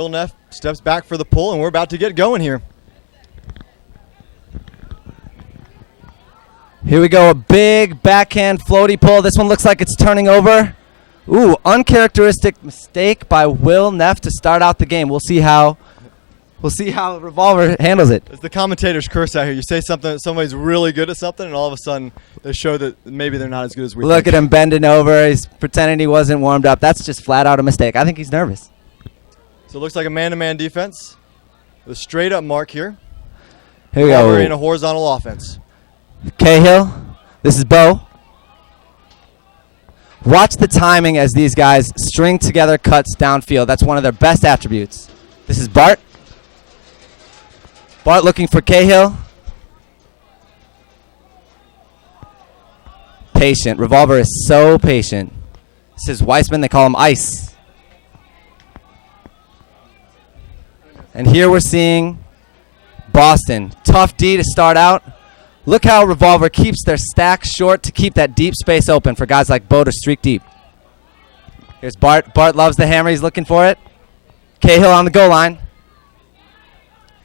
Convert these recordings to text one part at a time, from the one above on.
Will Neff steps back for the pull, and we're about to get going here. Here we go, a big backhand floaty pull. This one looks like it's turning over. Ooh, uncharacteristic mistake by Will Neff to start out the game. We'll see how Revolver handles it. It's the commentator's curse out here. You say something, somebody's really good at something, and all of a sudden they show that maybe they're not as good as we think. Look at him bending over. He's pretending he wasn't warmed up. That's just flat out a mistake. I think he's nervous. So it looks like a man-to-man defense. The straight-up mark here. Here we go. We're in a horizontal offense. Cahill, this is Bo. Watch the timing as these guys string together cuts downfield. That's one of their best attributes. This is Bart. Bart looking for Cahill. Patient. Revolver is so patient. This is Weissman. They call him Ice. And here we're seeing Boston. Tough D to start out. Look how Revolver keeps their stack short to keep that deep space open for guys like Bo to streak deep. Here's Bart. Bart loves the hammer. He's looking for it. Cahill on the goal line.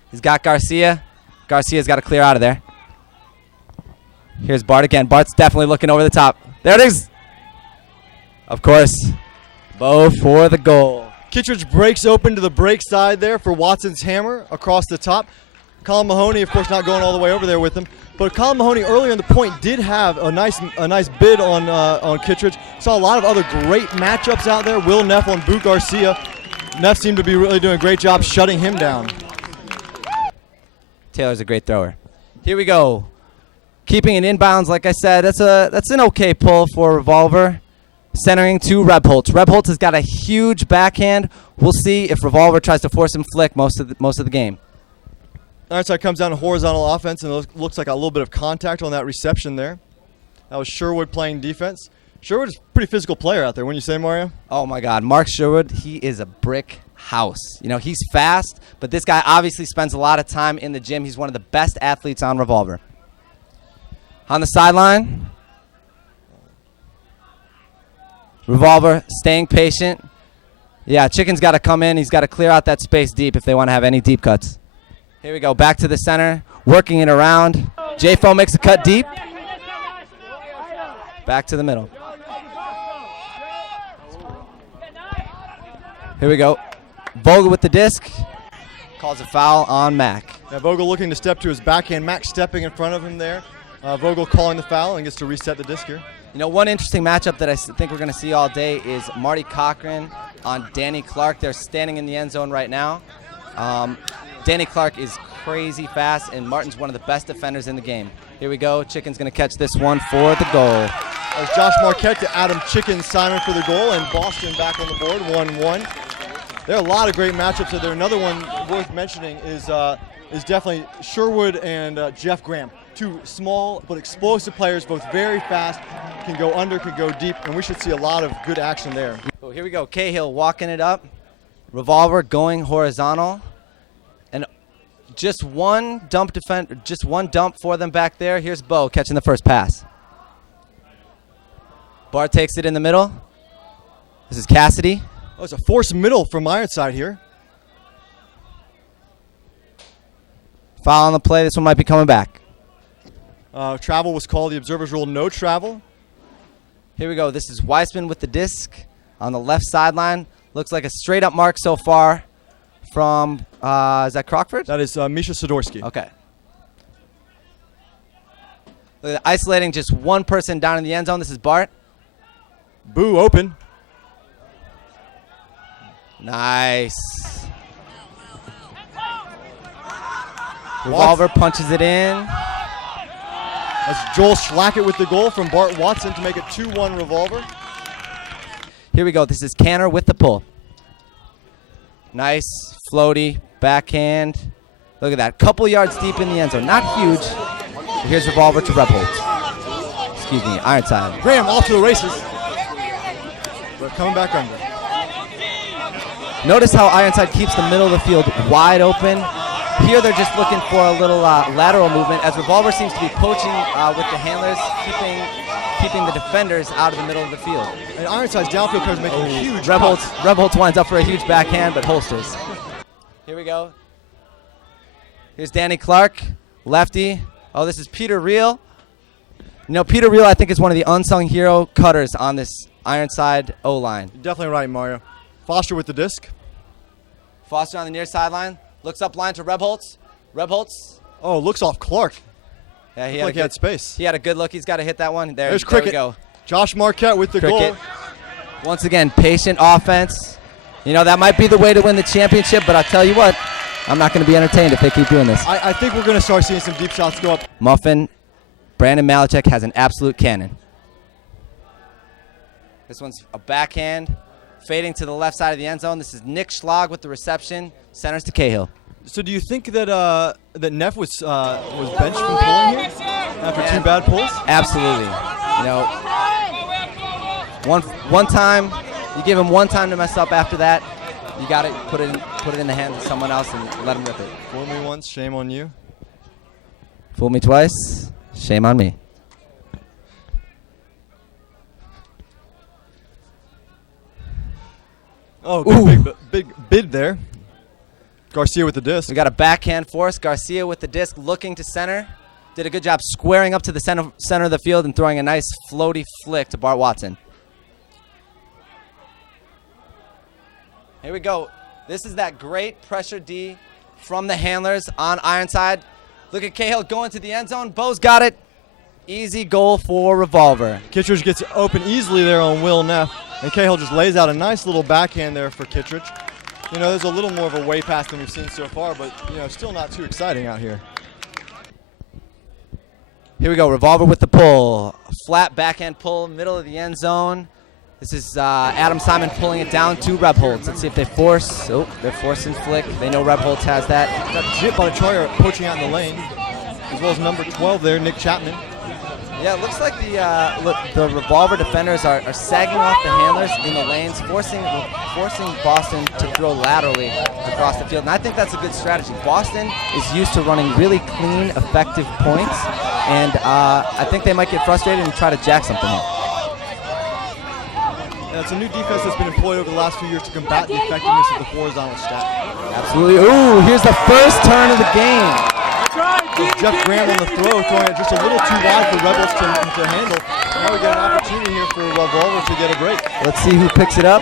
He's got Garcia. Garcia's got to clear out of there. Here's Bart again. Bart's definitely looking over the top. There it is. Of course, Bo for the goal. Kittredge breaks open to the break side there for Watson's hammer across the top. Colin Mahoney, of course, not going all the way over there with him. But Colin Mahoney earlier in the point did have a nice bid on Kittredge. Saw a lot of other great matchups out there. Will Neff on Boot Garcia. Neff seemed to be really doing a great job shutting him down. Taylor's a great thrower. Here we go. Keeping it inbounds, like I said, that's an okay pull for Revolver. Centering to Rebholz. Rebholz has got a huge backhand. We'll see if Revolver tries to force him flick most of the game. Ironside comes down to horizontal offense, and it looks like a little bit of contact on that reception there. That was Sherwood playing defense. Sherwood is a pretty physical player out there, wouldn't you say, Mario? Oh, my God. Mark Sherwood, he is a brick house. You know, he's fast, but this guy obviously spends a lot of time in the gym. He's one of the best athletes on Revolver. On the sideline, Revolver staying patient. Yeah, Chicken's got to come in. He's got to clear out that space deep if they want to have any deep cuts. Here we go, back to the center, working it around. J-Fo makes a cut deep. Back to the middle. Here we go. Vogel with the disc. Calls a foul on Mack. Yeah, Vogel looking to step to his backhand. Mack stepping in front of him there. Vogel calling the foul and gets to reset the disc here. You know, one interesting matchup that I think we're going to see all day is Marty Cochran on Danny Clark. They're standing in the end zone right now. Danny Clark is crazy fast, and Martin's one of the best defenders in the game. Here we go. Chicken's going to catch this one for the goal. As Josh Marquette to Adam Chicken Simon for the goal, and Boston back on the board, 1-1. There are a lot of great matchups out there. Another one worth mentioning is definitely Sherwood and Jeff Graham. Two small but explosive players, both very fast, can go under, can go deep, and we should see a lot of good action there. Oh, here we go. Cahill walking it up. Revolver going horizontal. And just one dump for them back there. Here's Bo catching the first pass. Bart takes it in the middle. This is Cassidy. Oh, it's a forced middle from Ironside here. Foul on the play. This one might be coming back. Travel was called. The observers ruled no travel. Here we go. This is Weissman with the disc on the left sideline. Looks like a straight-up mark so far from, is that Crockford? That is Misha Sidorsky. Okay. Look at that, isolating just one person down in the end zone. This is Bart. Boo, open. Nice. Revolver punches it in. That's Joel Schlackett with the goal from Bart Watson to make it 2-1 Revolver. Here we go. This is Canner with the pull. Nice, floaty, backhand. Look at that. Couple yards deep in the end zone. Not huge. Here's Revolver to Rebholz. Excuse me, Ironside. Graham off to the races. But coming back under. Notice how Ironside keeps the middle of the field wide open. here they're just looking for a little lateral movement, as Revolver seems to be poaching with the handlers, keeping the defenders out of the middle of the field. And Ironside's downfield coverage making a huge Rebholz winds up for a huge backhand, but holsters. Here we go. Here's Danny Clark, lefty. Oh, this is Peter Reel. You know, Peter Reel, I think, is one of the unsung hero cutters on this Ironside O-line. You're definitely right, Mario. Foster with the disc. Foster on the near sideline. Looks up line to Rebholz. Rebholz. Oh, looks off Clark. Yeah, he had space. He had a good look. He's got to hit that one. There's there Cricket. We go. Josh Marquette with the goal. Once again, patient offense. You know, that might be the way to win the championship, but I'll tell you what, I'm not going to be entertained if they keep doing this. I think we're going to start seeing some deep shots go up. Muffin, Brandon Malachek has an absolute cannon. This one's a backhand, fading to the left side of the end zone. This is Nick Schlag with the reception. Centers to Cahill. So do you think that that Neff was benched from pulling here after 2 bad pulls? Absolutely. You know, one time, you give him one time to mess up. After that, you got to put it in the hands of someone else and let him rip it. Fool me once, shame on you. Fool me twice, shame on me. Oh, big bid there. Garcia with the disc. We got a backhand force. Garcia with the disc, looking to center. Did a good job squaring up to the center of the field and throwing a nice floaty flick to Bart Watson. Here we go. This is that great pressure D from the handlers on Ironside. Look at Cahill going to the end zone. Bo's got it. Easy goal for Revolver. Kittredge gets open easily there on Will Neff. And Cahill just lays out a nice little backhand there for Kittredge. You know, there's a little more of a way pass than we've seen so far, but, you know, still not too exciting out here. Here we go. Revolver with the pull. Flat backhand pull, middle of the end zone. This is Adam Simon pulling it down to Rebholz. Let's see if they force. Oh, they're forcing flick. They know Rebholz has that. Got J.A.Z. poaching out in the lane, as well as number 12 there, Nick Chapman. Yeah, it looks like the Revolver defenders are sagging off the handlers in the lanes, forcing Boston to throw laterally across the field. And I think that's a good strategy. Boston is used to running really clean, effective points, and I think they might get frustrated and try to jack something up. Yeah, it's a new defense that's been employed over the last few years to combat the effectiveness of the horizontal stack. Absolutely. Ooh, here's the first turn of the game. Jeff Graham on the throw, throwing it just a little too wide for Rebels to handle. Now we got an opportunity here for Revolver to get a break. Let's see who picks it up.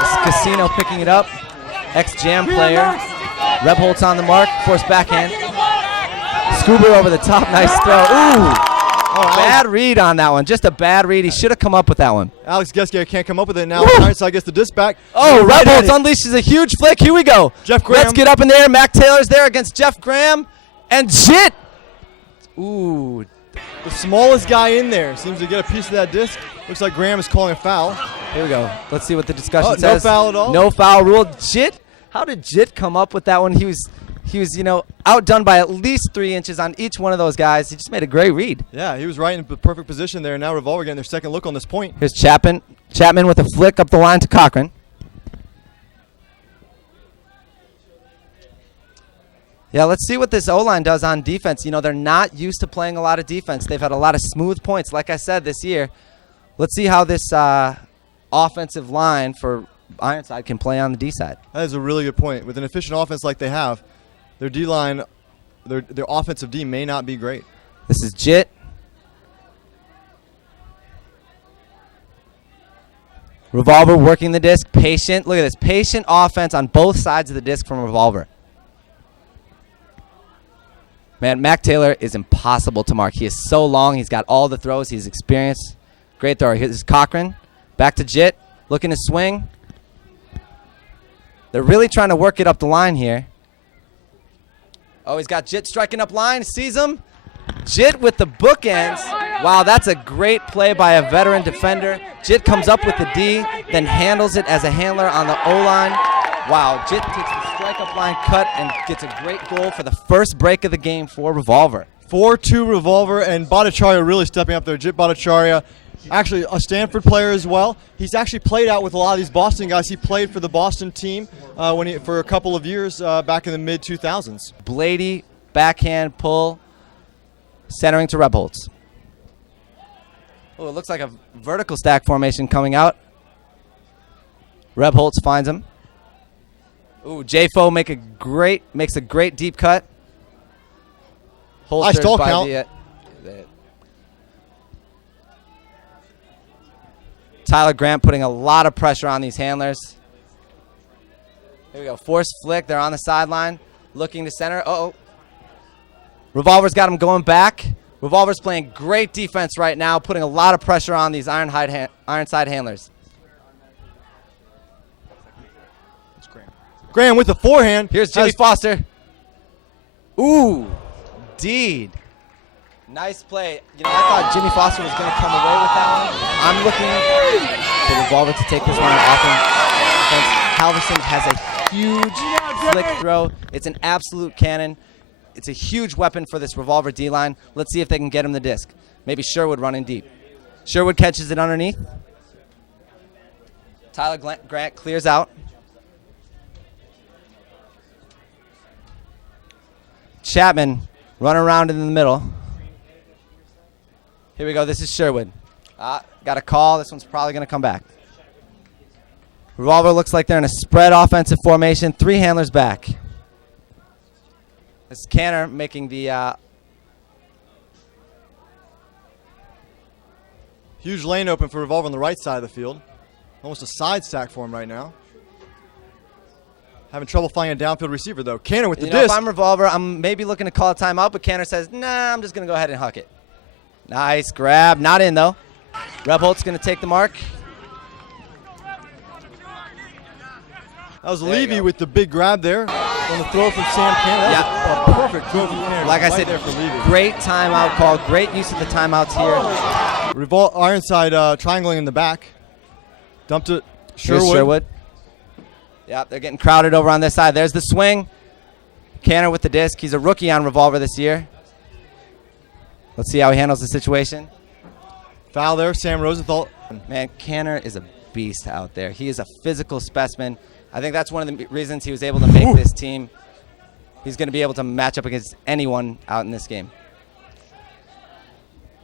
This Casino picking it up. Ex-Jam player. Rebholz on the mark. Forced backhand. Scuba over the top. Nice throw. Ooh. Bad read on that one. Just a bad read. He should have come up with that one. Alex Geske can't come up with it now. Ironside gets the disc back. Oh, Rebholz unleashes a huge flick. Here we go. Jeff Graham. Let's get up in there. Mac Taylor's there against Jeff Graham. And Jit. Ooh. The smallest guy in there seems to get a piece of that disc. Looks like Graham is calling a foul. Here we go. Let's see what the discussion says. No foul at all? No foul rule. Jit. How did Jit come up with that one? He was, you know, outdone by at least 3 inches on each one of those guys. He just made a great read. Yeah, he was right in the perfect position there. Now Revolver getting their second look on this point. Here's Chapman. Chapman with a flick up the line to Cochran. Yeah, let's see what this O-line does on defense. You know, they're not used to playing a lot of defense. They've had a lot of smooth points, like I said, this year. Let's see how this offensive line for Ironside can play on the D side. That is a really good point. With an efficient offense like they have, their D-line, their offensive D may not be great. This is Jit. Revolver working the disc. Patient. Look at this. Patient offense on both sides of the disc from Revolver. Man, Mac Taylor is impossible to mark. He is so long. He's got all the throws. He's experienced. Great thrower. Here's Cochran. Back to Jit. Looking to swing. They're really trying to work it up the line here. Oh, he's got Jit striking up line. Sees him. Jit with the bookends. Wow, that's a great play by a veteran defender. Jit comes up with the D, then handles it as a handler on the O-line. Wow, Jit takes the strike-up line cut and gets a great goal for the first break of the game for Revolver. 4-2 Revolver, and Bhattacharya really stepping up there. Jit Bhattacharya actually a Stanford player as well. He's actually played out with a lot of these Boston guys. He played for the Boston team for a couple of years back in the mid-2000s. Blady, backhand pull, centering to Rebholz. Oh, it looks like a vertical stack formation coming out. Rebholz finds him. Ooh, J.Fo makes a great deep cut. Nice stall count. Tyler Grant putting a lot of pressure on these handlers. Here we go. Force flick. They're on the sideline. Looking to center. Uh-oh. Revolver's got him going back. Revolver's playing great defense right now, putting a lot of pressure on these Ironside handlers. Graham with the forehand. Here's Jimmy Foster. Ooh, deed. Nice play. You know, I thought Jimmy Foster was going to come away with that one. I'm looking for Revolver to take this one on offense. Halverson has a huge flick throw. It's an absolute cannon. It's a huge weapon for this Revolver D-line. Let's see if they can get him the disc. Maybe Sherwood running deep. Sherwood catches it underneath. Tyler Grant clears out. Chapman running around in the middle. Here we go. This is Sherwood. Got a call. This one's probably going to come back. Revolver looks like they're in a spread offensive formation. 3 handlers back. This is Canner making the huge lane open for Revolver on the right side of the field. Almost a side stack for him right now. Having trouble finding a downfield receiver, though. Canner with the disc. If I'm Revolver, I'm maybe looking to call a timeout, but Canner says, nah, I'm just going to go ahead and huck it. Nice grab. Not in, though. Rebholz going to take the mark. That was Levy with the big grab there on the throw from Sam Canner. That was a perfect throw from Canner. Like I said, there for Levy. Great timeout call. Great use of the timeouts here. Ironside triangling in the back. Dumped it. Sherwood. Yep, they're getting crowded over on this side. There's the swing. Canner with the disc. He's a rookie on Revolver this year. Let's see how he handles the situation. Foul there, Sam Rosenthal. Man, Canner is a beast out there. He is a physical specimen. I think that's one of the reasons he was able to make this team. He's going to be able to match up against anyone out in this game.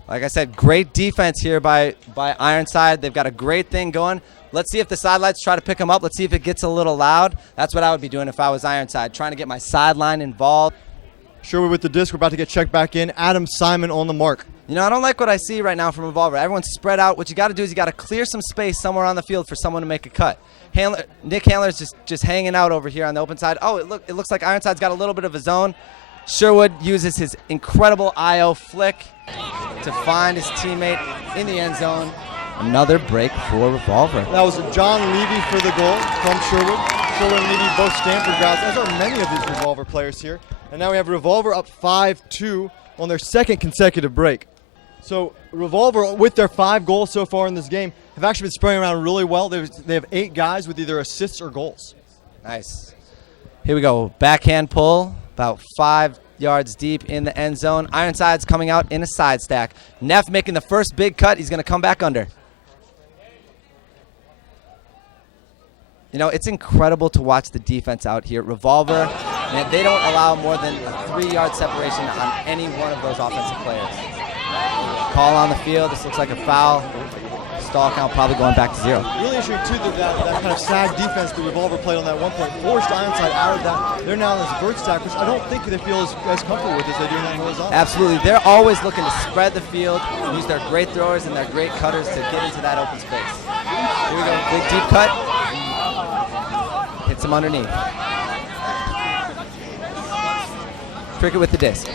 Like I said, great defense here by Ironside. They've got a great thing going. Let's see if the sidelights try to pick him up. Let's see if it gets a little loud. That's what I would be doing if I was Ironside, trying to get my sideline involved. Sherwood with the disc. We're about to get checked back in. Adam Simon on the mark. You know, I don't like what I see right now from Revolver. Everyone's spread out. What you got to do is you got to clear some space somewhere on the field for someone to make a cut. Nick Handler's just hanging out over here on the open side. Oh, it looks like Ironside's got a little bit of a zone. Sherwood uses his incredible I.O. flick to find his teammate in the end zone. Another break for Revolver. That was John Levy for the goal from Sherwood. Sherwood and Levy, both Stanford guys. As are many of these Revolver players here. And now we have Revolver up 5-2 on their second consecutive break. So Revolver, with their 5 goals so far in this game, have actually been spraying around really well. They have 8 guys with either assists or goals. Nice. Here we go. Backhand pull, about 5 yards deep in the end zone. Ironside's coming out in a side stack. Neff making the first big cut. He's going to come back under. You know, it's incredible to watch the defense out here. Revolver, man, they don't allow more than a 3-yard separation on any one of those offensive players. Call on the field. This looks like a foul. Stall count probably going back to 0. Really interesting, too, that kind of sag defense the Revolver played on that one point forced Ironside out of that. They're now in this vert stack, which I don't think they feel as comfortable with as they do in that horizontal. Absolutely. They're always looking to spread the field, use their great throwers and their great cutters to get into that open space. Here we go. Big deep cut. Hits him underneath. Cricket with the disc.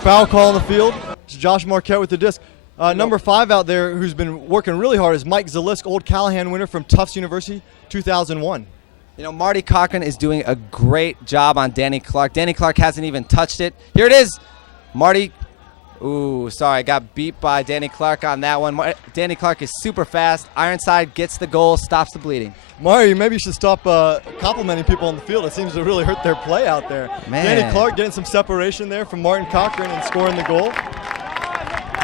Foul call on the field. It's Josh Marquette with the disc. Number 5 out there who's been working really hard is Mike Zalisk, old Callahan winner from Tufts University, 2001. You know, Marty Cochran is doing a great job on Danny Clark. Danny Clark hasn't even touched it. Here it is. Marty. Ooh, sorry. Got beat by Danny Clark on that one. Danny Clark is super fast. Ironside gets the goal, stops the bleeding. Mario, maybe you should stop complimenting people on the field. It seems to really hurt their play out there. Man. Danny Clark getting some separation there from Martin Cochran and scoring the goal.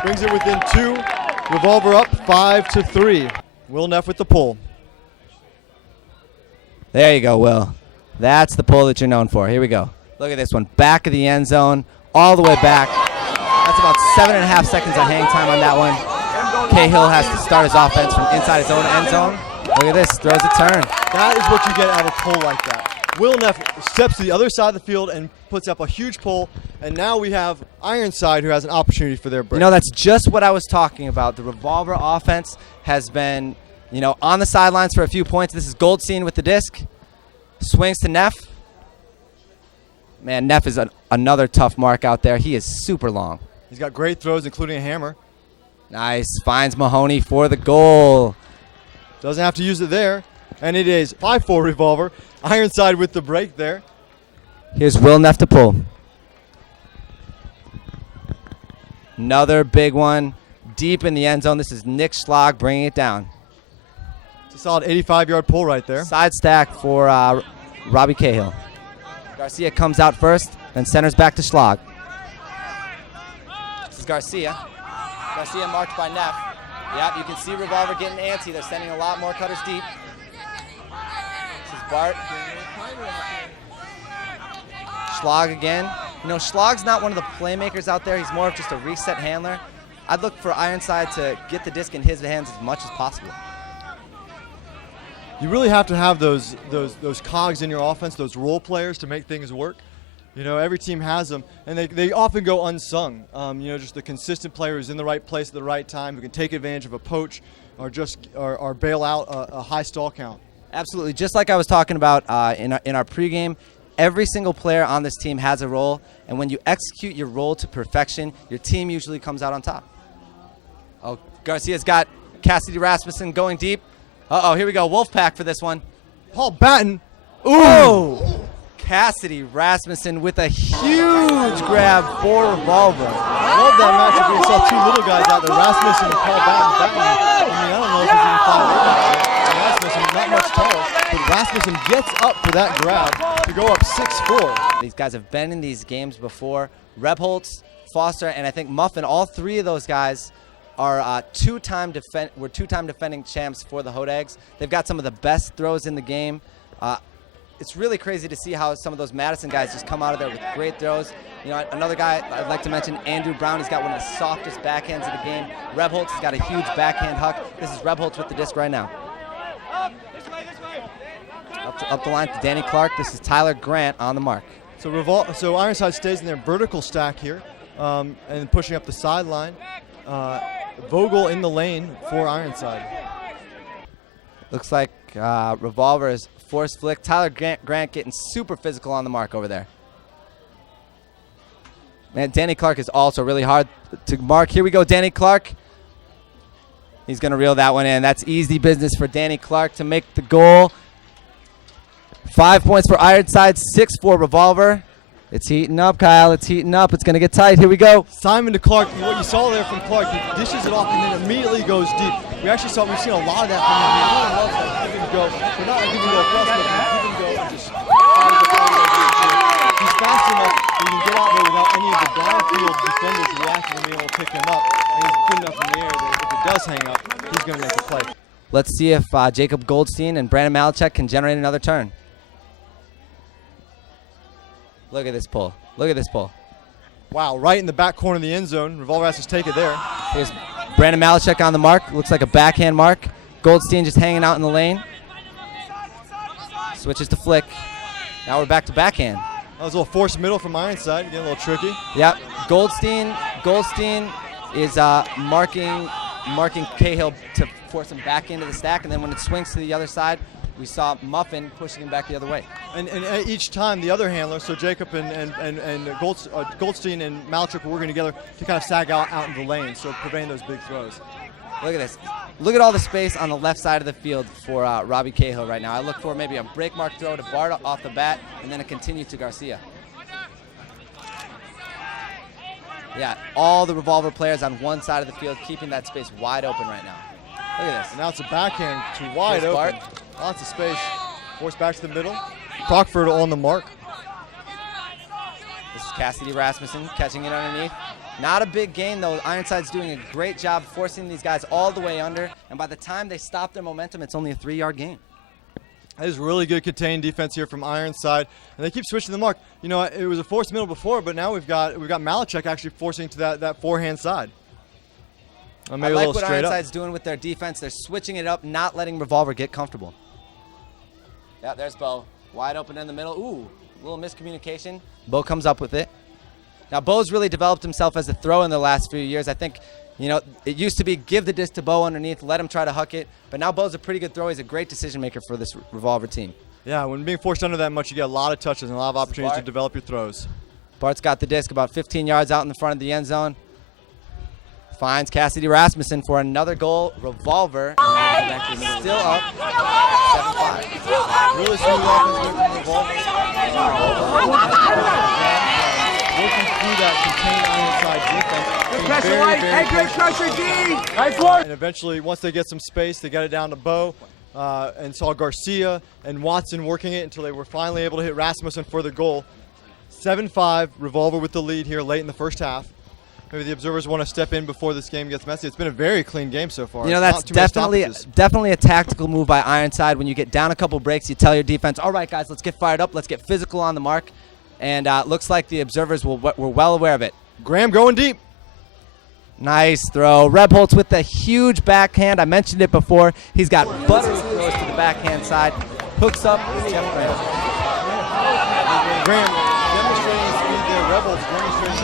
Brings it within 2. Revolver up 5-3. Will Neff with the pull. There you go, Will. That's the pull that you're known for. Here we go. Look at this one. Back of the end zone, all the way back. That's about 7.5 seconds of hang time on that one. Cahill has to start his offense from inside his own end zone. Look at this. Throws a turn. That is what you get out of a pull like that. Will Neff steps to the other side of the field and puts up a huge pull. And now we have Ironside, who has an opportunity for their break. You know, that's just what I was talking about. The Revolver offense has been, on the sidelines for a few points. This is Goldstein with the disc. Swings to Neff. Man, Neff is another tough mark out there. He is super long. He's got great throws, including a hammer. Nice. Finds Mahoney for the goal. Doesn't have to use it there. And it is 5-4 Revolver. Ironside with the break there. Here's Will Neff to pull. Another big one deep in the end zone. This is Nick Schlag bringing it down. It's a solid 85-yard pull right there. Side stack for Robbie Cahill. Garcia comes out first, then centers back to Schlag. This is Garcia. Garcia marked by Neff. Yep, you can see Revolver getting antsy. They're sending a lot more cutters deep. This is Bart. Schlag again. Schlag's not one of the playmakers out there. He's more of just a reset handler. I'd look for Ironside to get the disc in his hands as much as possible. You really have to have those cogs in your offense, those role players to make things work. Every team has them, and they often go unsung. Just the consistent player who's in the right place at the right time, who can take advantage of a poach or bail out a high stall count. Absolutely. Just like I was talking about in our pregame, every single player on this team has a role, and when you execute your role to perfection, your team usually comes out on top. Oh, Garcia's got Cassidy Rasmussen going deep. Uh-oh, here we go. Wolfpack for this one. Paul Batten. Ooh! Cassidy Rasmussen with a huge grab for Revolver. I love that matchup. We saw two little guys out there, Rasmussen and Paul Batten. I don't know if he's even 5'8". Rasmussen, not much taller, but Rasmussen gets up for that grab to go up 6'4". These guys have been in these games before. Rebholz, Foster, and I think Muffin, all three of those guys are two-time defending champs for the Hodags. They've got some of the best throws in the game. It's really crazy to see how some of those Madison guys just come out of there with great throws. Another guy I'd like to mention, Andrew Brown. He's got one of the softest backhands of the game. Rebholz has got a huge backhand huck. This is Rebholz with the disc right now. Up the line to Danny Clark. This is Tyler Grant on the mark. So Ironside stays in their vertical stack here and pushing up the sideline. Vogel in the lane for Ironside. Looks like Revolver is force flick. Tyler Grant getting super physical on the mark over there. Man, Danny Clark is also really hard to mark. Here we go, Danny Clark. He's going to reel that one in. That's easy business for Danny Clark to make the goal. 5 points for Ironside, 6 for Revolver. It's heating up, Kyle. It's heating up. It's going to get tight. Here we go. Simon to Clark. What you saw there from Clark, he dishes it off and then immediately goes deep. We've seen a lot of that from him. He really loves that give and go. But not a give and go across, but give and go and just he's fast enough that he can get out there without any of the downfield defenders reacting and being able to pick him up. And he's good enough in the air that if it does hang up, he's going to make the play. Let's see if Jacob Goldstein and Brandon Malachek can generate another turn. Look at this pull. Look at this pull. Wow, right in the back corner of the end zone. Revolver has to take it there. Here's Brandon Malachek on the mark. Looks like a backhand mark. Goldstein just hanging out in the lane. Switches to flick. Now we're back to backhand. That was a little forced middle from Ironside. Getting a little tricky. Yep. Goldstein is marking Cahill to force him back into the stack, and then when it swings to the other side, we saw Muffin pushing him back the other way. And each time the other handler, so Jacob and Goldstein and Malachuk were working together to kind of sag out into the lane, so preventing those big throws. Look at this. Look at all the space on the left side of the field for Robbie Cahill right now. I look for maybe a break mark throw to Bart off the bat, and then a continue to Garcia. Yeah, all the Revolver players on one side of the field keeping that space wide open right now. Look at this. And now it's a backhand to wide Here's open. Bart. Lots of space. Forced back to the middle. Crockford on the mark. This is Cassidy Rasmussen catching it underneath. Not a big gain, though. Ironside's doing a great job forcing these guys all the way under, and by the time they stop their momentum, it's only a 3-yard gain. That is really good contained defense here from Ironside, and they keep switching the mark. You know, it was a forced middle before, but now we've got Malachek actually forcing to that forehand side. I like what Ironside's doing with their defense. They're switching it up, not letting Revolver get comfortable. Yeah, there's Bo. Wide open in the middle. Ooh, a little miscommunication. Bo comes up with it. Now, Bo's really developed himself as a throw in the last few years. I think, you know, it used to be give the disc to Bo underneath, let him try to huck it. But now Bo's a pretty good thrower. He's a great decision maker for this Revolver team. Yeah, when being forced under that much, you get a lot of touches and a lot of opportunities to develop your throws. Bart's got the disc about 15 yards out in the front of the end zone. Finds Cassidy Rasmussen for another goal. Revolver still up 7-5. Really smooth offense here from Revolver. Working through that contained Ironside defense. Very, very Nice work. and eventually, once they get some space, they got it down to Bo and saw Garcia and Watson working it until they were finally able to hit Rasmussen for the goal. 7-5, Revolver with the lead here late in the first half. Maybe the observers want to step in before this game gets messy. It's been a very clean game so far. You know, that's definitely a tactical move by Ironside. When you get down a couple breaks, you tell your defense, all right, guys, let's get fired up. Let's get physical on the mark. And looks like the observers were well aware of it. Graham going deep. Nice throw. Rebholz with the huge backhand. I mentioned it before. He's got buttery throws to the backhand side. Hooks up. Graham demonstrating speed there. Rebholz demonstrating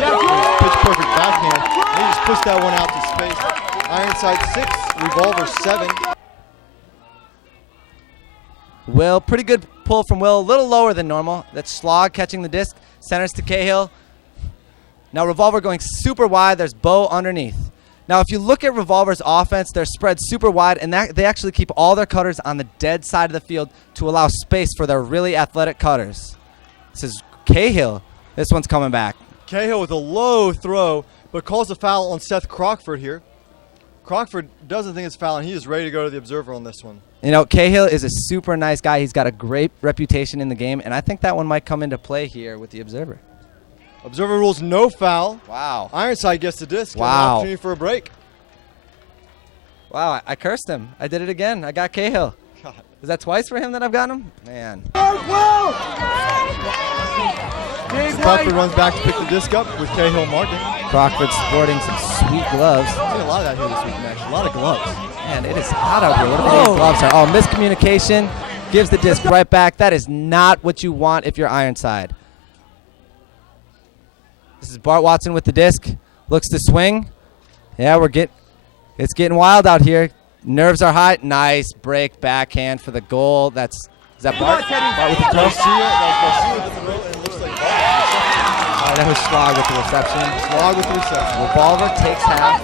pitch perfect backhand. They just pushed that one out to space. Ironside 6, Revolver 7. Will, pretty good pull from Will. A little lower than normal. That's Schlog catching the disc. Centers to Cahill. Now Revolver going super wide. There's Bo underneath. Now if you look at Revolver's offense, they're spread super wide, and they actually keep all their cutters on the dead side of the field to allow space for their really athletic cutters. This is Cahill. This one's coming back. Cahill with a low throw, but calls a foul on Seth Crockford here. Crockford doesn't think it's foul, and he is ready to go to the observer on this one. You know, Cahill is a super nice guy. He's got a great reputation in the game, and I think that one might come into play here with the observer. Observer rules no foul. Wow. Ironside gets the disc. Wow. An opportunity for a break. Wow, I cursed him. I did it again. I got Cahill. God. Is that twice for him that I've got him? Man. Crockford runs back to pick the disc up with Cahill marking. Crockford sporting some sweet gloves. I've seen a lot of that here this week, Max. A lot of gloves. Man, it is hot out here. What are these gloves are? Oh, miscommunication. Gives the disc right back. That is not what you want if you're Ironside. This is Bart Watson with the disc. Looks to swing. Yeah, it's getting wild out here. Nerves are high. Nice break backhand for the goal. Is that Bart? Bart with the throw. Garcia with the throw, and it looks like That was Schlog with the reception. Schlog with the reception. Revolver takes half.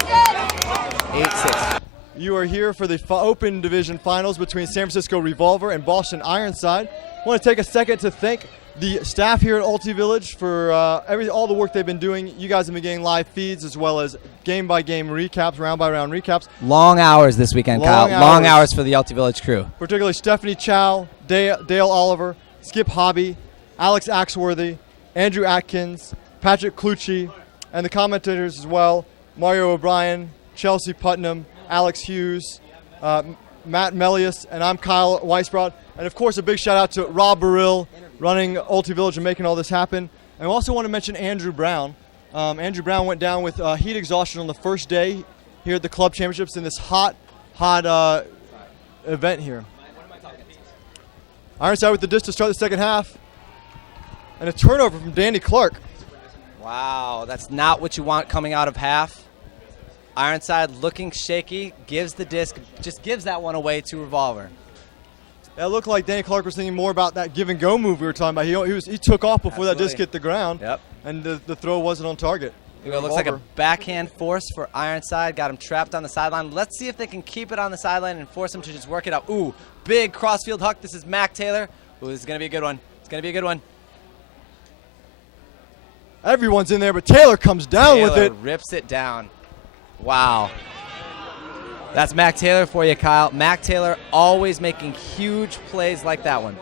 8-6. You are here for the Open Division Finals between San Francisco Revolver and Boston Ironside. I want to take a second to thank the staff here at Ulti Village for all the work they've been doing. You guys have been getting live feeds as well as game-by-game recaps, round-by-round recaps. Long hours this weekend, Kyle. Long hours for the Ulti Village crew. Particularly Stephanie Chow, Dale Oliver, Skip Hobby, Alex Axworthy, Andrew Atkins, Patrick Clucci, and the commentators as well, Mario O'Brien, Chelsea Putnam, Alex Hughes, Matt Melius, and I'm Kyle Weisbrod. And, of course, a big shout-out to Rob Burrill, running Ulti Village and making all this happen. And I also want to mention Andrew Brown. Andrew Brown went down with heat exhaustion on the first day here at the club championships in this hot event here. Ironside with the disc to start the second half. And a turnover from Danny Clark. Wow, that's not what you want coming out of half. Ironside looking shaky, gives the disc, just gives that one away to Revolver. It looked like Danny Clark was thinking more about that give-and-go move we were talking about. He took off before that disc hit the ground, and the throw wasn't on target. It looks like a backhand force for Ironside. Got him trapped on the sideline. Let's see if they can keep it on the sideline and force him to just work it out. Ooh, big crossfield huck. This is Mac Taylor. Ooh, this is going to be a good one. It's going to be a good one. Everyone's in there, but Taylor comes down with it. Rips it down. Wow. That's Mac Taylor for you, Kyle. Mac Taylor always making huge plays like that one.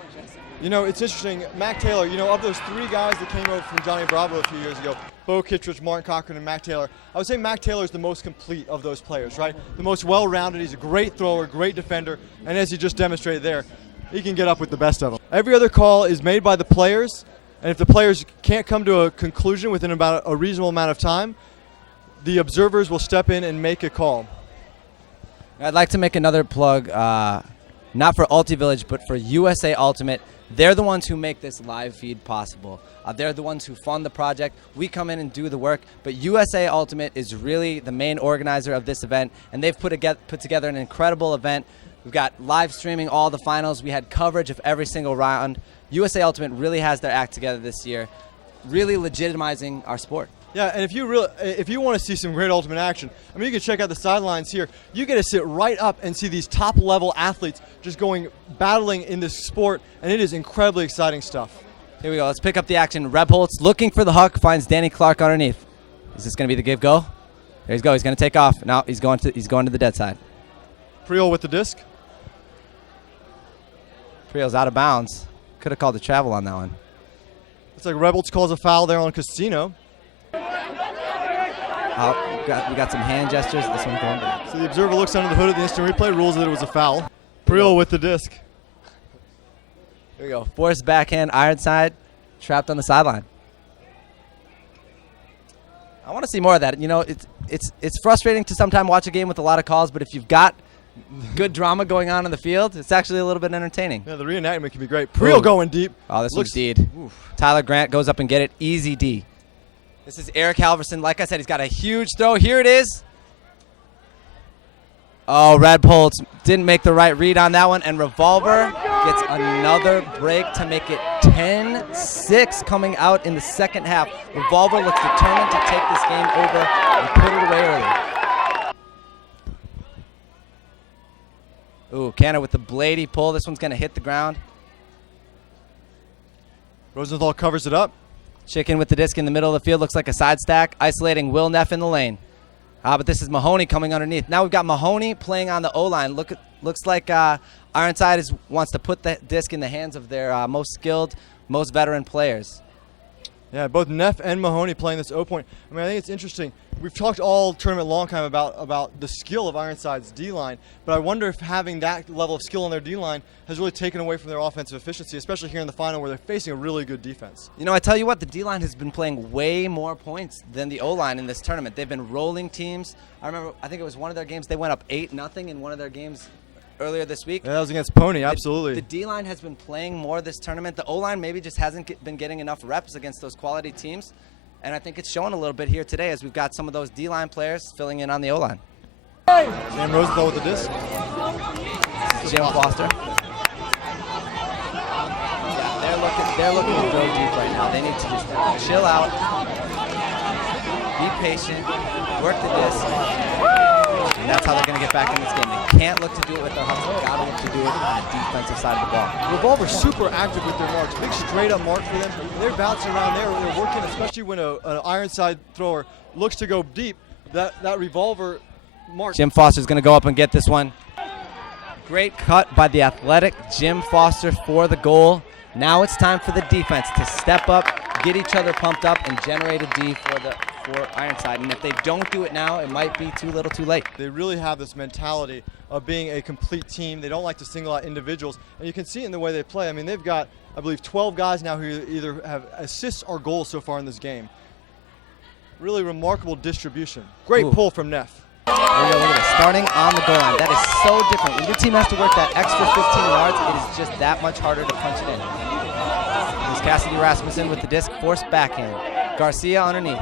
You know, it's interesting. Mac Taylor, you know, of those 3 guys that came over from Johnny Bravo a few years ago, Bo Kittredge, Martin Cochran, and Mac Taylor, I would say Mac Taylor is the most complete of those players, right? The most well-rounded. He's a great thrower, great defender, and as he just demonstrated there, he can get up with the best of them. Every other call is made by the players, and if the players can't come to a conclusion within about a reasonable amount of time, the observers will step in and make a call. I'd like to make another plug, not for Ulti-Village, but for USA Ultimate. They're the ones who make this live feed possible. They're the ones who fund the project. We come in and do the work, but USA Ultimate is really the main organizer of this event, and they've put together an incredible event. We've got live streaming all the finals. We had coverage of every single round. USA Ultimate really has their act together this year, really legitimizing our sport. Yeah, and if you want to see some great ultimate action, I mean, you can check out the sidelines here. You get to sit right up and see these top-level athletes just battling in this sport, and it is incredibly exciting stuff. Here we go. Let's pick up the action. Rebholz looking for the huck, finds Danny Clark underneath. Is this going to be the give-go? There he's go. He's going to take off. Now he's going to the dead side. Priel with the disc. Priel's out of bounds. Could have called the travel on that one. Looks like Rebholz calls a foul there on Casino. We got some hand gestures. This one going back. So the observer looks under the hood of the instant replay, rules that it was a foul. Priel with the disc. Here we go. Forced backhand, Ironside, trapped on the sideline. I want to see more of that. You know, it's frustrating to sometimes watch a game with a lot of calls, but if you've got good drama going on in the field, it's actually a little bit entertaining. Yeah, the reenactment can be great. Priel going deep. Oh, this one's D'd. Tyler Grant goes up and get it. Easy D. This is Eric Halverson. Like I said, he's got a huge throw. Here it is. Oh, Rebholz didn't make the right read on that one, and Revolver gets another break to make it 10-6 coming out in the second half. Revolver looks determined to take this game over and put it away early. Ooh, Canna with the bladey pull. This one's going to hit the ground. Rosenthal covers it up. Chicken with the disc in the middle of the field. Looks like a side stack, isolating Will Neff in the lane. But this is Mahoney coming underneath. Now we've got Mahoney playing on the O-line. Looks like Ironside wants to put the disc in the hands of their most skilled, most veteran players. Yeah, both Neff and Mahoney playing this O-point. I mean, I think it's interesting. We've talked all tournament long time about the skill of Ironside's D-line, but I wonder if having that level of skill on their D-line has really taken away from their offensive efficiency, especially here in the final where they're facing a really good defense. You know, I tell you what, the D-line has been playing way more points than the O-line in this tournament. They've been rolling teams. I think it was one of their games, they went up 8-0 in one of their games earlier this week. Yeah, that was against Pony, absolutely. The D-line has been playing more this tournament. The O-line maybe just hasn't been getting enough reps against those quality teams. And I think it's showing a little bit here today as we've got some of those D-line players filling in on the O-line. Sam Rosenthal with the disc. Jim Foster. Yeah, they're looking to go deep right now. They need to just chill out, be patient, work the disc. And that's how they're going to get back in this game. They can't look to do it with their hustle. They've got to look to do it on the defensive side of the ball. Revolver super active with their marks. Big straight up mark for them. They're bouncing around there. They're working, especially when an Ironside thrower looks to go deep. That Revolver mark. Jim Foster's going to go up and get this one. Great cut by the athletic Jim Foster for the goal. Now it's time for the defense to step up, get each other pumped up, and generate a D for Ironside. And if they don't do it now, it might be too little too late. They really have this mentality of being a complete team. They don't like to single out individuals. And you can see it in the way they play. I mean, they've got, I believe, 12 guys now who either have assists or goals so far in this game. Really remarkable distribution. Great pull from Neff. There you go, look at this. Starting on the goal line. That is so different. When your team has to work that extra 15 yards, it is just that much harder to punch it in. Here's Cassidy Rasmussen with the disc, forced backhand. Garcia underneath.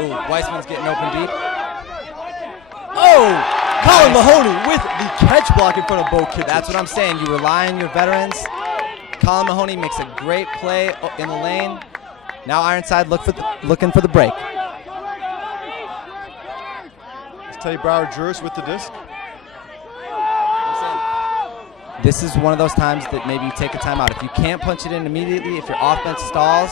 Ooh, Weissman's getting open deep. Oh! Colin Mahoney with the catch block in front of Bo Kittredge. That's what I'm saying. You rely on your veterans. Colin Mahoney makes a great play in the lane. Now Ironside looking for the break. Teddy Brower-Juris with the disc. This is one of those times that maybe you take a timeout. If you can't punch it in immediately, if your offense stalls,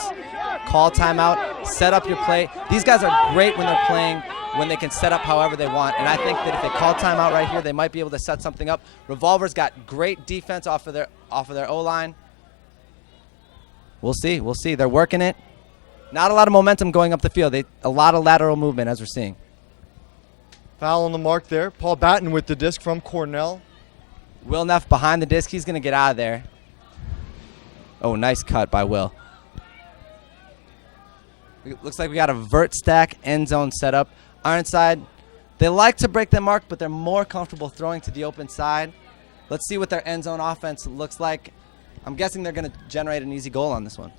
call timeout, set up your play. These guys are great when they're playing, when they can set up however they want. And I think that if they call timeout right here, they might be able to set something up. Revolver's got great defense off of their O-line. We'll see. We'll see. They're working it. Not a lot of momentum going up the field. A lot of lateral movement, as we're seeing. Foul on the mark there. Paul Batten with the disc from Cornell. Will Neff behind the disc. He's going to get out of there. Oh, nice cut by Will. It looks like we got a vert stack end zone set up. Ironside, they like to break their mark, but they're more comfortable throwing to the open side. Let's see what their end zone offense looks like. I'm guessing they're going to generate an easy goal on this one.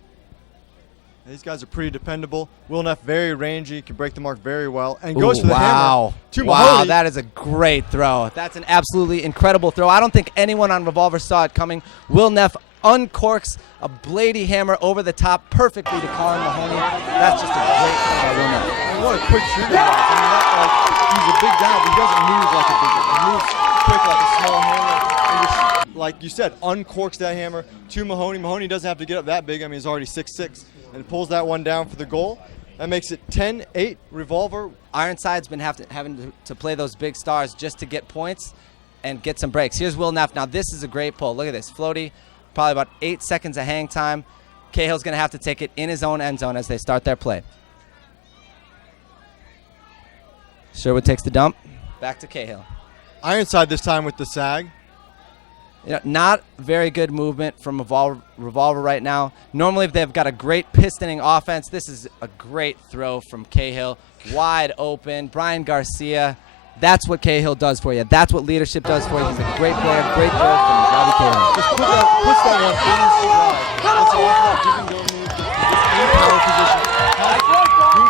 These guys are pretty dependable. Will Neff very rangy, can break the mark very well, and goes for the hammer. Wow, Mahoney. that is a great throw. That's an absolutely incredible throw. I don't think anyone on Revolver saw it coming. Will Neff uncorks a bladey hammer over the top perfectly to Colin Mahoney. That's just a great throw by Will Neff. I mean, what a quick trigger guy. I mean, he's a big guy, but he doesn't move like a big guy. He moves quick like a small hammer. And just, like you said, uncorks that hammer to Mahoney. Mahoney doesn't have to get up that big. I mean, he's already 6'6", and pulls that one down for the goal. That makes it 10-8 Revolver. Ironside's been having to play those big stars just to get points and get some breaks. Here's Will Neff. Now, this is a great pull. Look at this. Floaty, probably about 8 seconds of hang time. Cahill's going to have to take it in his own end zone as they start their play. Sherwood takes the dump. Back to Cahill. Ironside this time with the sag. You know, not very good movement from Revolver right now. Normally, if they've got a great pistoning offense, this is a great throw from Cahill. Wide open. Brian Garcia. That's what Cahill does for you. That's what leadership does for you. He's a great player. Great throw from Robbie Cahill. Just puts that one in his stride. That's all about giving go move. It's in power position. Brian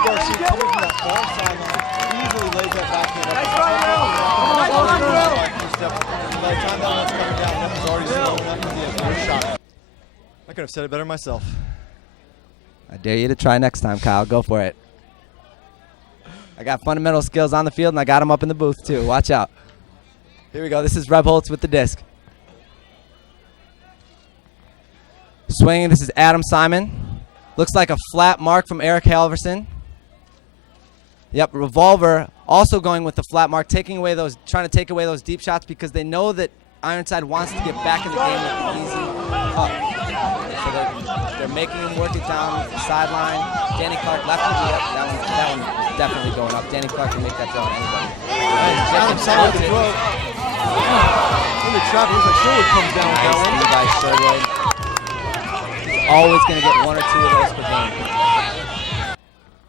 Garcia coming from that far sideline. Easily lays that backhand up. By the time that one's coming down, Neff is already slow enough to be a good shot. I could have said it better myself. I dare you to try next time, Kyle. Go for it. I got fundamental skills on the field, and I got them up in the booth, too. Watch out. Here we go. This is Reb Holtz with the disc. Swinging, this is Adam Simon. Looks like a flat mark from Eric Halverson. Yep, Revolver also going with the flat mark, trying to take away those deep shots because they know that Ironside wants to get back in the game with an easy puck. So they're making him work it down the sideline. Danny Clark left it. Yep, that one is definitely going up. Danny Clark can make that throw on anybody. Adam Simon with the throw. In the trap, looks like Sherwood comes down with that one. By Sherwood. He's always going to get one or two of those per game.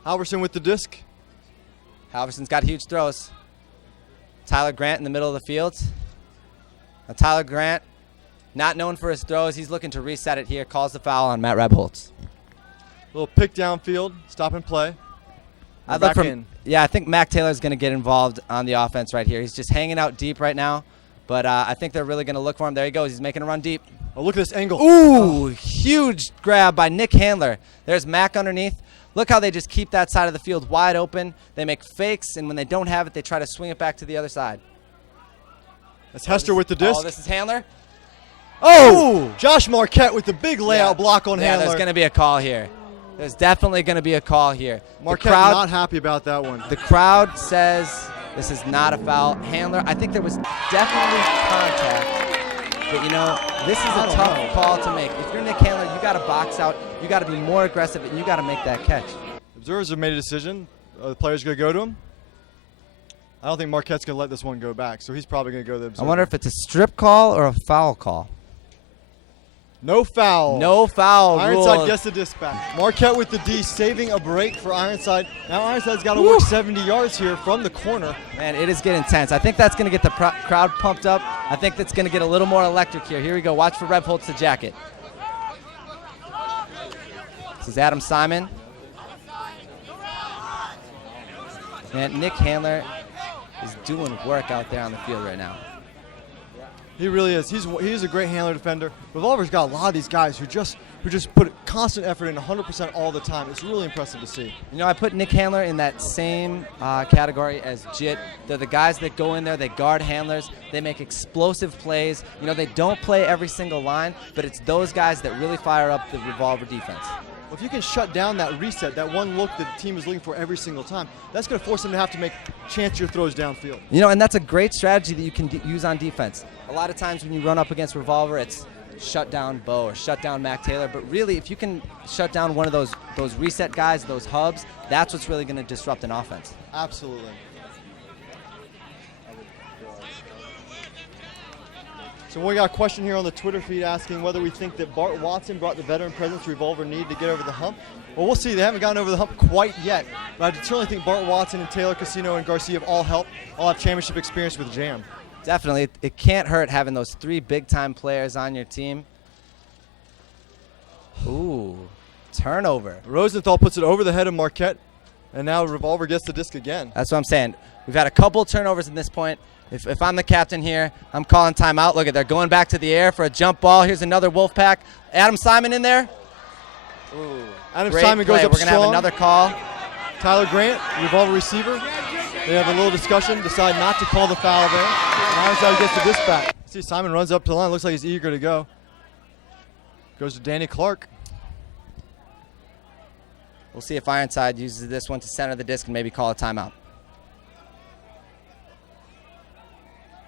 Halverson with the disc. Halverson's got huge throws. Tyler Grant in the middle of the field. Now Tyler Grant, not known for his throws. He's looking to reset it here. Calls the foul on Matt Rebholz. Little pick downfield, stop and play. I think Mac Taylor's going to get involved on the offense right here. He's just hanging out deep right now, but I think they're really going to look for him. There he goes. He's making a run deep. Oh, look at this angle. Ooh, huge grab by Nick Handler. There's Mac underneath. Look how they just keep that side of the field wide open. They make fakes, and when they don't have it, they try to swing it back to the other side. That's Hester with the disc. Oh, this is Handler. Oh! Josh Marquette with the big layout block on Handler. There's going to be a call here. There's definitely going to be a call here. Marquette not happy about that one. The crowd says this is not a foul. Handler, I think there was definitely contact. But, you know, this is a tough call to make. If you're Nick Handler, you got to box out. You got to be more aggressive, and you got to make that catch. Observers have made a decision. The player's going to go to him. I don't think Marquette's going to let this one go back, so he's probably going to go to the observer. I wonder if it's a strip call or a foul call. No foul. No foul. Ironside gets the disc back. Marquette with the D, saving a break for Ironside. Now Ironside's got to work 70 yards here from the corner. Man, it is getting tense. I think that's going to get the crowd pumped up. I think that's going to get a little more electric here. Here we go. Watch for Rev Holtz the jacket. This is Adam Simon. Man, Nick Handler is doing work out there on the field right now. He really is. He's a great handler defender. Revolver's got a lot of these guys who just put constant effort in 100% all the time. It's really impressive to see. You know, I put Nick Handler in that same category as Jit. They're the guys that go in there, they guard handlers, they make explosive plays. You know, they don't play every single line, but it's those guys that really fire up the Revolver defense. Well, if you can shut down that reset, that one look that the team is looking for every single time, that's going to force them to have to make chancier throws downfield. You know, and that's a great strategy that you can use on defense. A lot of times when you run up against Revolver, it's shut down Bo or shut down Mac Taylor, but really if you can shut down one of those reset guys, those hubs, that's what's really going to disrupt an offense. Absolutely. So we got a question here on the Twitter feed asking whether we think that Bart Watson brought the veteran presence Revolver need to get over the hump. Well, we'll see. They haven't gotten over the hump quite yet, but I certainly think Bart Watson and Taylor Casino and Garcia have all have championship experience with Jam. Definitely. It can't hurt having those 3 big-time players on your team. Ooh, turnover. Rosenthal puts it over the head of Marquette, and now Revolver gets the disc again. That's what I'm saying. We've had a couple turnovers at this point. If I'm the captain here, I'm calling timeout. Look at, they're going back to the air for a jump ball. Here's another Wolfpack. Adam Simon in there. Ooh, Adam Simon goes up We're going to have another call. Tyler Grant, Revolver receiver. They have a little discussion, decide not to call the foul there. Ironside gets the disc back. See, Simon runs up to the line. Looks like he's eager to go. Goes to Danny Clark. We'll see if Ironside uses this one to center the disc and maybe call a timeout.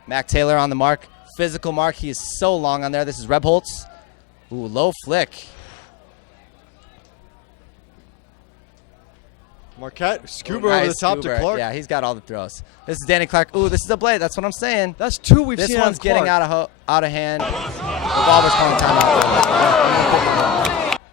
Mac Taylor on the mark. Physical mark. He is so long on there. This is Rebholz. Ooh, low flick. Marquette, scuba over the top to Clark. Yeah, he's got all the throws. This is Danny Clark. Ooh, this is a blade. That's what I'm saying. That's 2 we've seen. This one's getting out of hand. Revolver's calling timeout.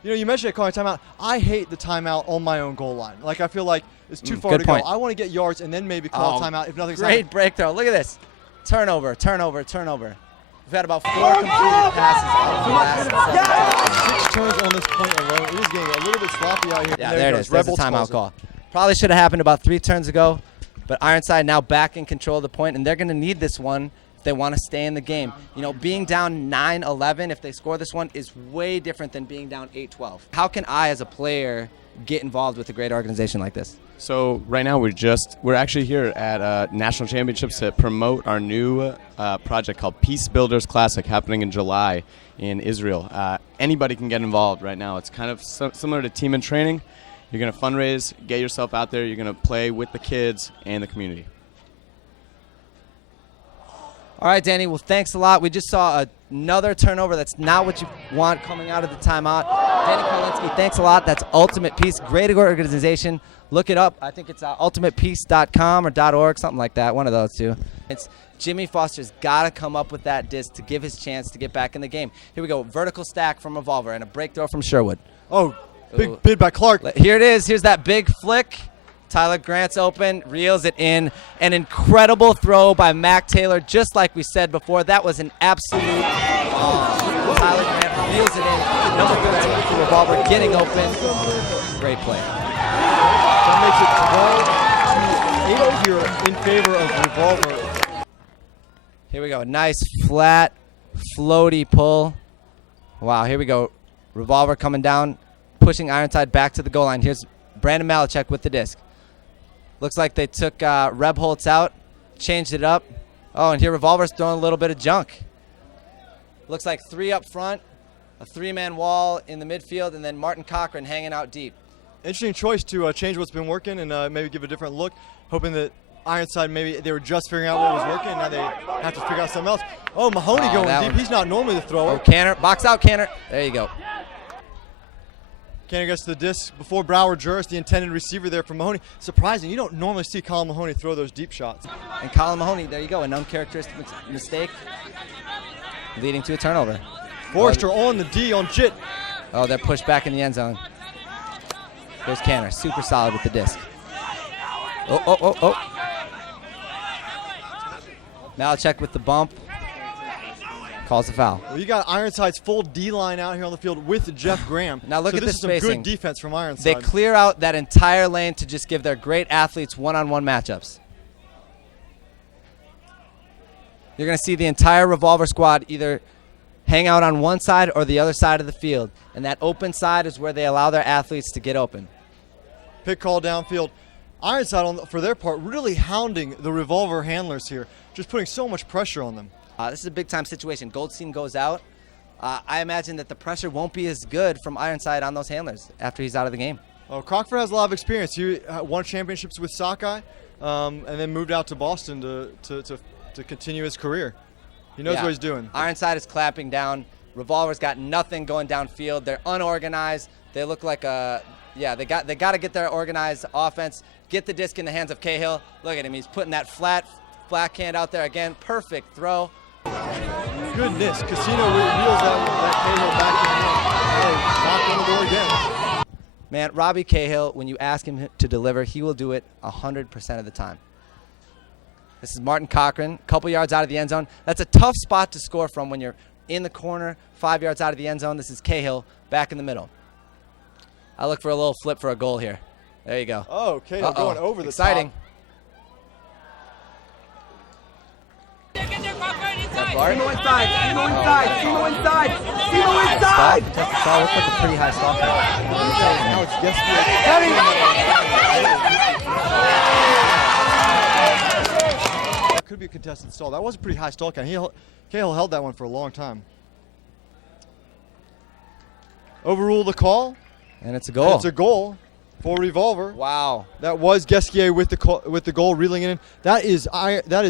You know, you mentioned calling timeout. I hate the timeout on my own goal line. Like, I feel like it's too far to go. I want to get yards and then maybe call a timeout if nothing's happening. Great break throw. Look at this. Turnover, turnover, turnover. We've had about 4 completed passes out of the last 6 turns on this point alone. It is getting a little bit sloppy out here. Yeah, there it is. There's a timeout call. Probably should have happened about 3 turns ago, but Ironside now back in control of the point, and they're going to need this one if they want to stay in the game. You know, being down 9-11, if they score this one, is way different than being down 8-12. How can I, as a player, get involved with a great organization like this? So right now we're actually here at National Championships to promote our new project called Peace Builders Classic, happening in July in Israel. Anybody can get involved right now. It's kind of similar to team and training. You're going to fundraise, get yourself out there. You're going to play with the kids and the community. All right, Danny. Well, thanks a lot. We just saw another turnover. That's not what you want coming out of the timeout. Danny Karlinski, thanks a lot. That's Ultimate Peace. Great organization. Look it up. I think it's ultimatepeace.com or .org, something like that. One of those two. It's Jimmy Foster's got to come up with that disc to give his chance to get back in the game. Here we go. Vertical stack from Revolver and a break throw from Sherwood. Oh, big bid by Clark. Here it is. Here's that big flick. Tyler Grant's open, reels it in. An incredible throw by Mac Taylor, just like we said before. That was an absolute Tyler Grant reels it in. Number 13 for Revolver getting open. Great play. That makes it 12-8 here in favor of Revolver. Here we go. Nice flat, floaty pull. Wow, here we go. Revolver coming down, pushing Ironside back to the goal line. Here's Brandon Malachek with the disc. Looks like they took Rebholz out, changed it up. Oh, and here Revolver's throwing a little bit of junk. Looks like 3 up front, a 3-man wall in the midfield, and then Martin Cochran hanging out deep. Interesting choice to change what's been working and maybe give a different look, hoping that Ironside, maybe they were just figuring out what was working, and now they have to figure out something else. Oh, Mahoney going deep. He's not normally the thrower. Oh, Canner, box out Canner. There you go. Canner gets to the disc before Brower Juris, the intended receiver there for Mahoney. Surprising. You don't normally see Colin Mahoney throw those deep shots. And Colin Mahoney, there you go, an uncharacteristic mistake, leading to a turnover. Forrester on the D on Jit. Oh, they're pushed back in the end zone. There's Canner, super solid with the disc. Oh. Malachek with the bump. Calls the foul. Well, you got Ironside's full D line out here on the field with Jeff Graham. Now look at this spacing. This is some good defense from Ironside. They clear out that entire lane to just give their great athletes one-on-one matchups. You're going to see the entire Revolver squad either hang out on one side or the other side of the field. And that open side is where they allow their athletes to get open. Pick call downfield. Ironside, for their part, really hounding the Revolver handlers here, just putting so much pressure on them. This is a big-time situation. Goldstein goes out. I imagine that the pressure won't be as good from Ironside on those handlers after he's out of the game. Oh, Crockford has a lot of experience. He won championships with Sockeye and then moved out to Boston to continue his career. He knows what he's doing. Ironside is clapping down. Revolver's got nothing going downfield. They're unorganized. They look like they got to get their organized offense, get the disc in the hands of Cahill. Look at him. He's putting that flat hand out there again. Perfect throw. Goodness, Casino reels that Cahill back in. Knocked on the door again. Man, Robbie Cahill, when you ask him to deliver, he will do it 100% of the time. This is Martin Cochran, a couple yards out of the end zone. That's a tough spot to score from when you're in the corner, 5 yards out of the end zone. This is Cahill back in the middle. I look for a little flip for a goal here. There you go. Oh, Cahill going over the Exciting. top. Simo inside. That looks like a pretty high stop. Now it's That could be a contested stall. That was a pretty high stall count. Cahill held that one for a long time. Overrule the call. And it's a goal. And it's a goal for Revolver. Wow. That was Gesquier with the goal reeling it in. That is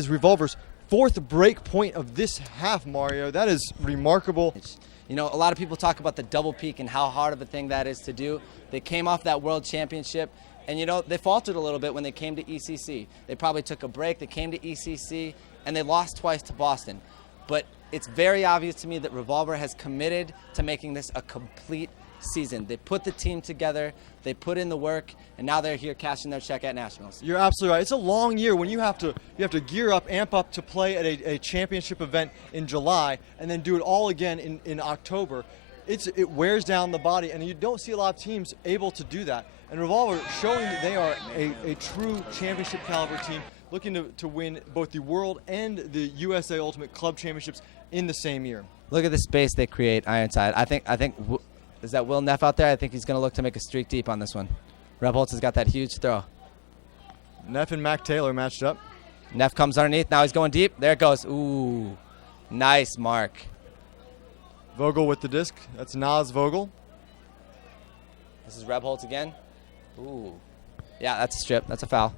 Revolver's 4th break point of this half, Mario. That is remarkable. You know, a lot of people talk about the double peak and how hard of a thing that is to do. They came off that world championship, and, you know, they faltered a little bit when they came to ECC. They probably took a break. They came to ECC, and they lost twice to Boston. But it's very obvious to me that Revolver has committed to making this a complete season. They put the team together, they put in the work, and now they're here cashing their check at Nationals. You're absolutely right. It's a long year when you have to gear up, amp up to play at a championship event in July and then do it all again in October. It wears down the body, and you don't see a lot of teams able to do that. And Revolver showing that they are a true championship caliber team, looking to win both the World and the USA Ultimate Club Championships in the same year. Look at the space they create, Ironside. I think is that Will Neff out there? I think he's going to look to make a streak deep on this one. Rebholz has got that huge throw. Neff and Mac Taylor matched up. Neff comes underneath. Now he's going deep. There it goes. Ooh, nice mark. Vogel with the disc. That's Nas Vogel. This is Rebholz again. Ooh. Yeah, that's a strip. That's a foul.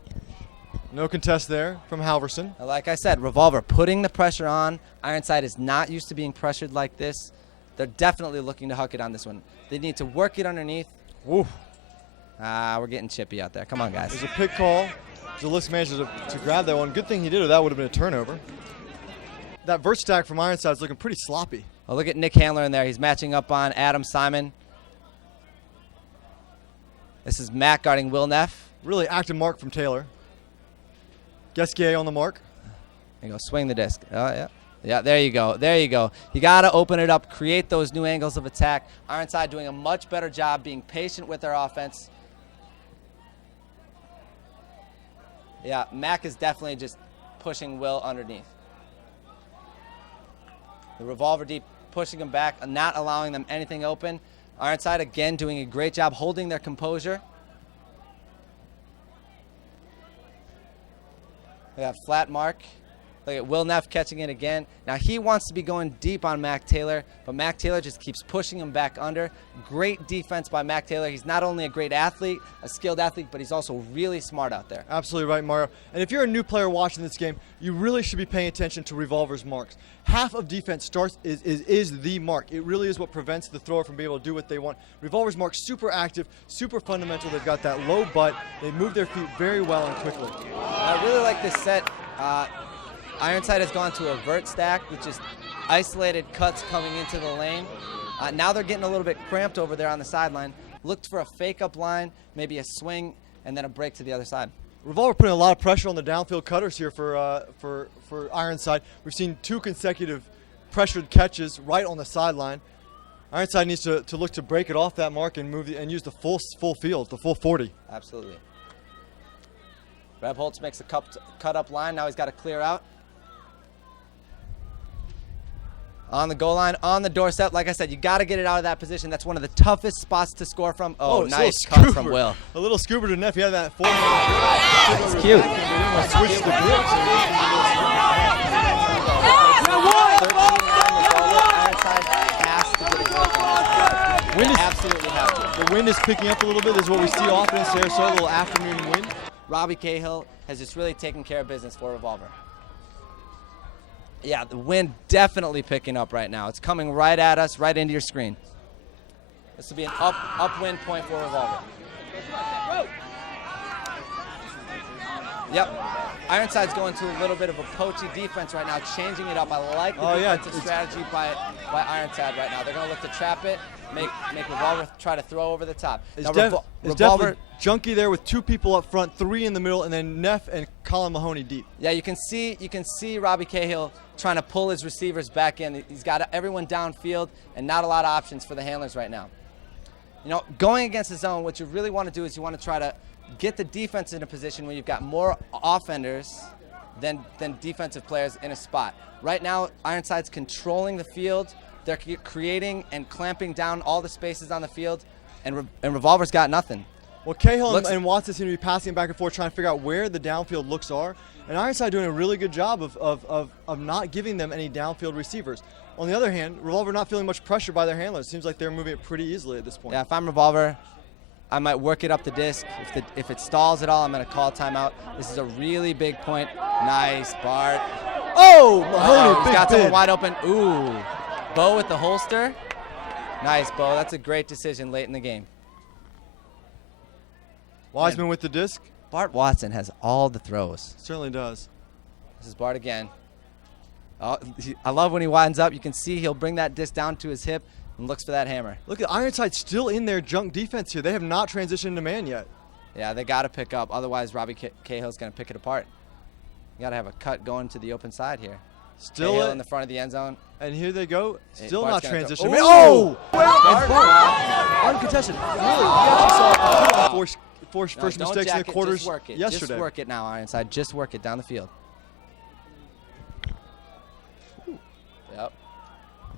No contest there from Halverson. Like I said, Revolver putting the pressure on. Ironside is not used to being pressured like this. They're definitely looking to huck it on this one. They need to work it underneath. Woo. We're getting chippy out there. Come on, guys. There's a pick call. Jalix managed to grab that one. Good thing he did, or that would have been a turnover. That vert stack from Ironside is looking pretty sloppy. Oh, look at Nick Handler in there. He's matching up on Adam Simon. This is Matt guarding Will Neff. Really active mark from Taylor. Gesquier on the mark. There you go. Swing the disc. Oh, yeah. Yeah, there you go. There you go. You got to open it up, create those new angles of attack. Ironside doing a much better job being patient with their offense. Yeah, Mac is definitely just pushing Will underneath. The Revolver deep pushing them back and not allowing them anything open. Ironside again doing a great job holding their composure. They got flat mark. Look at Will Neff catching it again. Now he wants to be going deep on Mac Taylor, but Mac Taylor just keeps pushing him back under. Great defense by Mac Taylor. He's not only a great athlete, a skilled athlete, but he's also really smart out there. Absolutely right, Mario. And if you're a new player watching this game, you really should be paying attention to Revolver's marks. Half of defense is the mark. It really is what prevents the thrower from being able to do what they want. Revolver's mark, super active, super fundamental. They've got that low butt. They move their feet very well and quickly. I really like this set. Ironside has gone to a vert stack, which is isolated cuts coming into the lane. Now they're getting a little bit cramped over there on the sideline. Looked for a fake-up line, maybe a swing, and then a break to the other side. Revolver putting a lot of pressure on the downfield cutters here for Ironside. We've seen 2 consecutive pressured catches right on the sideline. Ironside needs to look to break it off that mark and and use the full field, the full 40. Absolutely. Rebholz makes a cut-up line. Now he's got to clear out. On the goal line, on the doorstep. Like I said, you got to get it out of that position. That's one of the toughest spots to score from. Oh, nice cut from Will. A little scooper to Neff. He had that 4. It's cute. Switch the grips. Absolutely have to. The wind is picking up a little bit. This is what we see often in Sarasota, a little afternoon wind. Robbie Cahill has just really taken care of business for Revolver. Yeah, the wind definitely picking up right now. It's coming right at us, right into your screen. This will be an upwind point for Revolver. Yep. Ironside's going to a little bit of a poachy defense right now, changing it up. I like the defensive strategy by Ironside right now. They're going to look to trap it, make Revolver try to throw over the top. It's definitely Junkie there with 2 people up front, 3 in the middle, and then Neff and Colin Mahoney deep. Yeah, you can see Robbie Cahill trying to pull his receivers back in. He's got everyone downfield and not a lot of options for the handlers right now. You know, going against the zone, what you really want to do is you want to try to get the defense in a position where you've got more offenders than defensive players in a spot. Right now, Ironside's controlling the field. They're creating and clamping down all the spaces on the field, and Revolver's got nothing. Well, Cahill and Watson seem to be passing back and forth, trying to figure out where the downfield looks are. And Ironside doing a really good job of not giving them any downfield receivers. On the other hand, Revolver not feeling much pressure by their handlers. Seems like they're moving it pretty easily at this point. Yeah, if I'm Revolver, I might work it up the disc. If it stalls at all, I'm going to call a timeout. This is a really big point. Nice, Bart. Oh, Mahoney, he's got someone wide open. Ooh, Bo with the holster. Nice, Bo. That's a great decision late in the game. Wiseman with the disc. Bart Watson has all the throws. Certainly does. This is Bart again. Oh, I love when he winds up. You can see he'll bring that disc down to his hip and looks for that hammer. Look at Ironside still in their junk defense here. They have not transitioned to man yet. Yeah, they got to pick up. Otherwise, Robbie Cahill's going to pick it apart. You got to have a cut going to the open side here. Still Cahill in the front of the end zone. And here they go. Still not transitioning. Oh! Uncontested. Really, we actually saw first mistakes in the quarters yesterday. Just work it now, Ironside. Just work it down the field. Yep.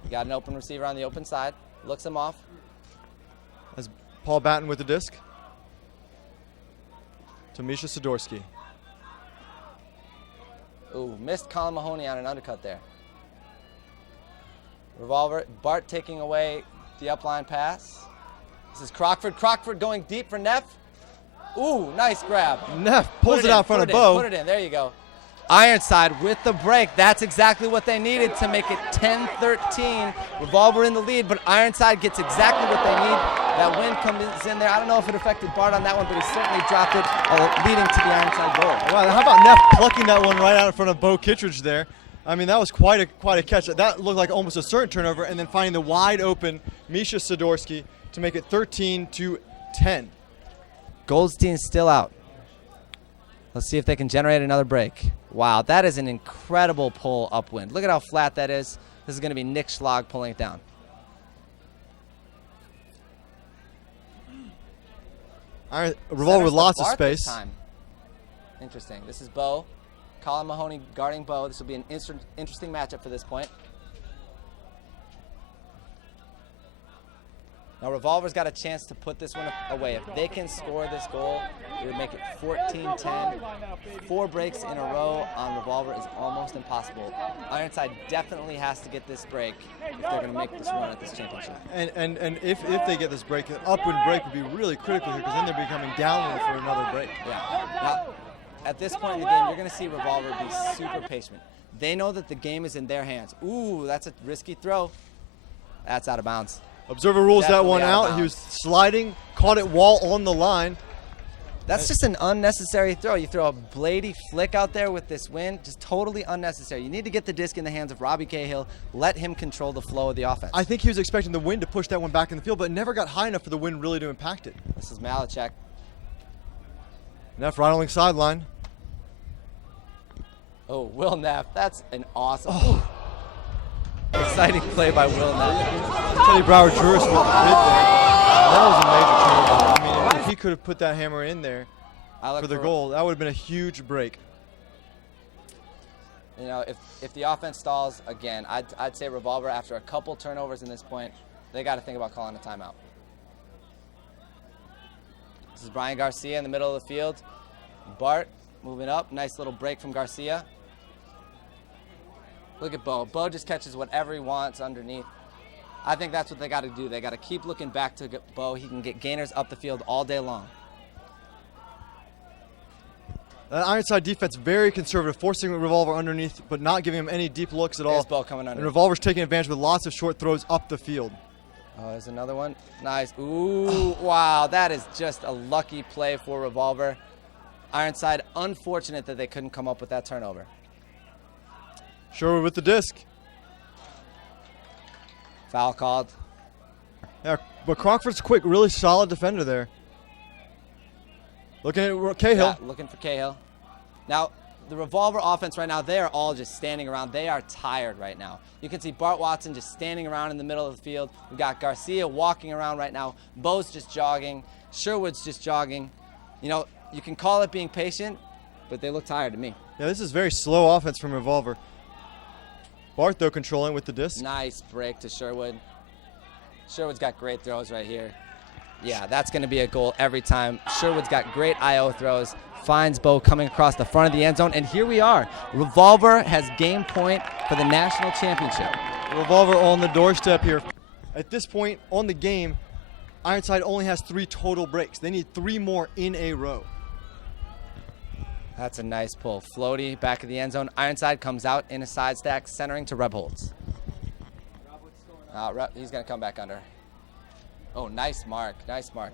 You got an open receiver on the open side. Looks him off. As Paul Batten with the disc. To Misha Sidorsky. Ooh, missed Colin Mahoney on an undercut there. Revolver. Bart taking away the upline pass. This is Crockford. Crockford going deep for Neff. Ooh, nice grab. Neff pulls it out in front of Bo. Put it in. There you go. Ironside with the break. That's exactly what they needed to make it 10-13. Revolver in the lead, but Ironside gets exactly what they need. That wind comes in there. I don't know if it affected Bart on that one, but he certainly dropped it, leading to the Ironside goal. Wow, how about Neff plucking that one right out in front of Bo Kittredge there? I mean, that was quite a catch. That looked like almost a certain turnover, and then finding the wide open Misha Sidorsky to make it 13-10. Goldstein's still out. Let's see if they can generate another break. Wow, that is an incredible pull upwind. Look at how flat that is. This is going to be Nick Schlag pulling it down. All right, Revolver with lots of space. Interesting. This is Bo. Colin Mahoney guarding Bo. This will be an interesting matchup for this point. Now, Revolver's got a chance to put this one away. If they can score this goal, it would make it 14-10. 4 breaks in a row on Revolver is almost impossible. Ironside definitely has to get this break if they're going to make this run at this championship. And if they get this break, an upwind break would be really critical here because then they're becoming downwind for another break. Yeah. Now, at this point in the game, you're going to see Revolver be super patient. They know that the game is in their hands. Ooh, that's a risky throw. That's out of bounds. Observer rules that one out. He was sliding, caught it while on the line. That's just an unnecessary throw. You throw a blady flick out there with this wind, just totally unnecessary. You need to get the disc in the hands of Robbie Cahill. Let him control the flow of the offense. I think he was expecting the wind to push that one back in the field, but it never got high enough for the wind really to impact it. This is Malachek. Neff right on the sideline. Oh, Will Neff. That's an awesome. Oh. Exciting play by Will Neff. Teddy Brower Juris with the bid there. That was a major turnover. I mean, if he could have put that hammer in there for the goal, that would have been a huge break. You know, if the offense stalls again, I'd say Revolver, after a couple turnovers in this point, they got to think about calling a timeout. This is Brian Garcia in the middle of the field. Bart moving up. Nice little break from Garcia. Look at Bo. Bo just catches whatever he wants underneath. I think that's what they got to do. They got to keep looking back to Bo. He can get gainers up the field all day long. Ironside defense very conservative, forcing Revolver underneath, but not giving him any deep looks at all. There's ball coming under. And Revolver's taking advantage with lots of short throws up the field. Oh, there's another one. Nice. Ooh, wow. That is just a lucky play for Revolver. Ironside, unfortunate that they couldn't come up with that turnover. Sherwood with the disc. Foul called. Yeah, but Crockford's quick, really solid defender there. Looking at Cahill. Yeah, looking for Cahill. Now, the Revolver offense right now, they are all just standing around. They are tired right now. You can see Bart Watson just standing around in the middle of the field. We've got Garcia walking around right now. Bo's just jogging. Sherwood's just jogging. You know, you can call it being patient, but they look tired to me. Yeah, this is very slow offense from Revolver. Bart, though, controlling with the disc. Nice break to Sherwood. Sherwood's got great throws right here. Yeah, that's going to be a goal every time. Sherwood's got great I.O. throws. Finds Bo coming across the front of the end zone. And here we are. Revolver has game point for the national championship. Revolver on the doorstep here. At this point on the game, Ironside only has 3 total breaks. They need 3 more in a row. That's a nice pull. Floaty back of the end zone. Ironside comes out in a side stack, centering to Rebholz. He's going to come back under. Oh, nice mark. Nice mark.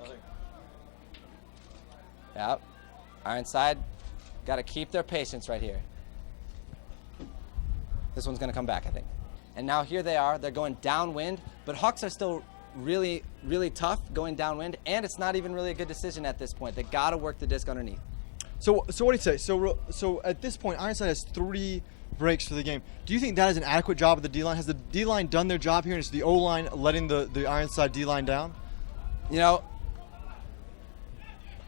Yep. Ironside got to keep their patience right here. This one's going to come back, I think. And now here they are. They're going downwind, but Hawks are still really, really tough going downwind, and it's not even really a good decision at this point. They got to work the disc underneath. So what do you say? So at this point, Ironside has 3 breaks for the game. Do you think that is an adequate job of the D-line? Has the D-line done their job here, and is the O-line letting the Ironside D-line down? You know,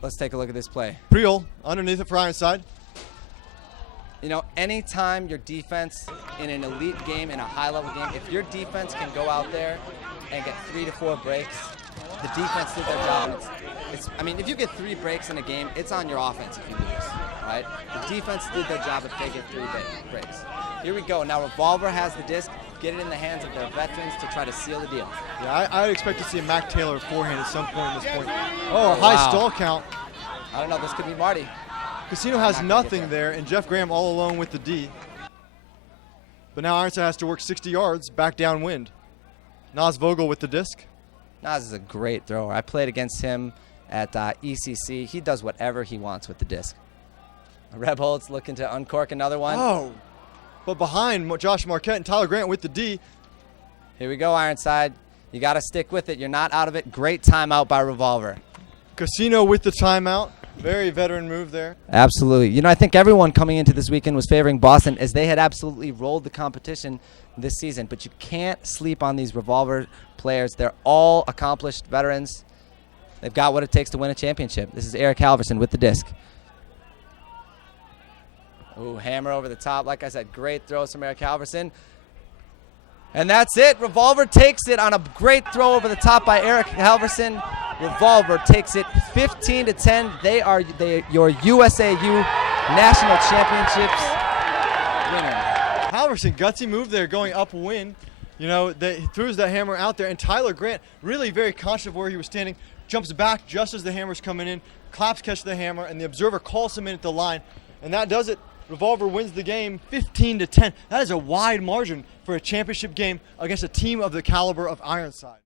let's take a look at this play. Priol underneath it for Ironside. You know, anytime your defense in an elite game, in a high-level game, if your defense can go out there and get 3 to 4 breaks, the defense did their job. I mean, if you get 3 breaks in a game, it's on your offense if you lose, right? The defense did their job if they get 3 breaks. Here we go. Now Revolver has the disc. Get it in the hands of their veterans to try to seal the deal. Yeah, I would expect to see a Mac Taylor forehand at some point at this point. Oh, a high stall count. I don't know. This could be Marty. Casino has nothing there, and Jeff Graham all alone with the D. But now Ironside has to work 60 yards back downwind. Nas Vogel with the disc. Nas is a great thrower. I played against him at ECC. He does whatever he wants with the disc. Rebholz looking to uncork another one. Oh, but behind Josh Marquette and Tyler Grant with the D. Here we go, Ironside. You got to stick with it. You're not out of it. Great timeout by Revolver. Casino with the timeout. Very veteran move there. Absolutely. You know, I think everyone coming into this weekend was favoring Boston as they had absolutely rolled the competition this season. But you can't sleep on these Revolver players. They're all accomplished veterans. They've got what it takes to win a championship. This is Eric Halverson with the disc. Ooh, hammer over the top. Like I said, great throws from Eric Halverson. And that's it. Revolver takes it on a great throw over the top by Eric Halverson. Revolver takes it 15-10. They are your USAU National Championships winner. Halverson, gutsy move there, going upwind. You know, he throws that hammer out there, and Tyler Grant, really very conscious of where he was standing, jumps back just as the hammer's coming in, claps catch the hammer, and the observer calls him in at the line, and that does it. Revolver wins the game 15-10. That is a wide margin for a championship game against a team of the caliber of Ironside.